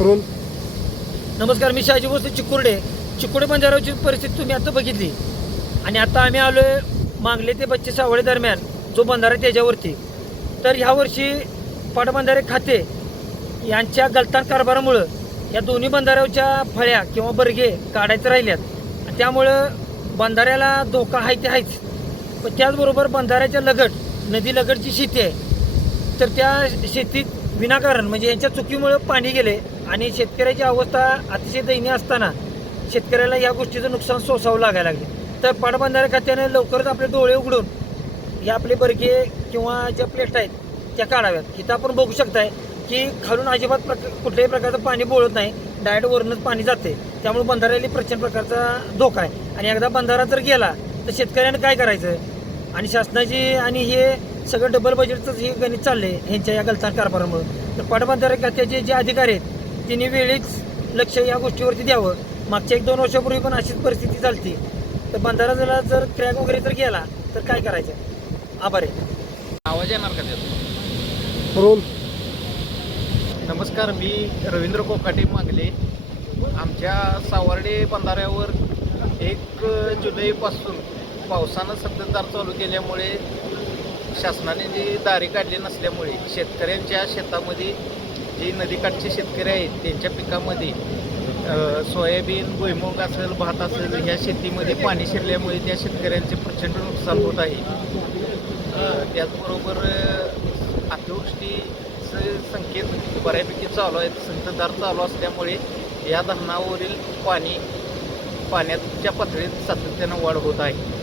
Role. नमस्कार, मी शहाजी भोसले चिकोडे बंजाराची परिस्थिती तुम्ही आता बघितली. आणि आता आम्ही आलो आहे मांगले ते बच्चे सावळे दरम्यान जो बंधारा आहे त्याच्यावरती. तर ह्यावर्षी पाटबंधारे खाते यांच्या गलतान कारभारामुळं या दोन्ही बंधाऱ्याच्या फळ्या किंवा बर्गे काढायचं राहिल्यात. त्यामुळं बंधाऱ्याला धोका आहे ते आहेच, पण त्याचबरोबर बंधाऱ्याच्या लगट नदी लगटची शेती आहे, तर त्या शेतीत विनाकारण म्हणजे यांच्या चुकीमुळं पाणी गेले आणि शेतकऱ्याची अवस्था अतिशय दयनीय असताना शेतकऱ्याला या गोष्टीचं नुकसान सोसावं लागायला लागले. तर पाटबंधारे खात्याने लवकरच आपले डोळे उघडून हे आपले बर्गे किंवा ज्या प्लेट आहेत त्या काढाव्यात. इथं आपण बघू शकताय की खालून अजिबात कुठल्याही प्रकारचं पाणी बोलत नाही, डायरेक्ट वरूनच पाणी जाते. त्यामुळे बंधाऱ्याला प्रचंड प्रकारचा धोका आहे. आणि एकदा बंधारा जर गेला तर शेतकऱ्याने काय करायचं. आणि शासनाची आणि हे सगळं डबल बजेटचंच हे गणित चालले ह्यांच्या या गलतान कारभारामुळे. तर पाटबंधारे खात्याचे जे अधिकारी आहेत त्यांनी वेळीच लक्ष या गोष्टीवरती द्यावं. मागच्या 1-2 वर्षापूर्वी पण अशीच परिस्थिती चालती. तर बंधारा जर क्रॅक वगैरे जर गेला तर काय करायचं. आभार आहे. आवाज येणार का त्यात? रोल. नमस्कार, मी रवींद्र कोकाटे मांगले. आमच्या सावर्डे बंधाऱ्यावर 1 जुलैपासून पावसानं संततधार चालू केल्यामुळे शासनाने जी दारे काढली नसल्यामुळे शेतकऱ्यांच्या शेतामध्ये जे नदीकाठचे शेतकरी आहेत त्यांच्या पिकामध्ये सोयाबीन, भुईमूग असेल, भात असेल, ह्या शेतीमध्ये पाणी शिरल्यामुळे त्या शेतकऱ्यांचे प्रचंड नुकसान होत आहे. त्याचबरोबर अतिवृष्टीचे संकेत बऱ्यापैकी चालू आहेत. संततधार चालू असल्यामुळे या धरणावरील पाण्याच्या पातळीत सातत्यानं वाढ होत आहे.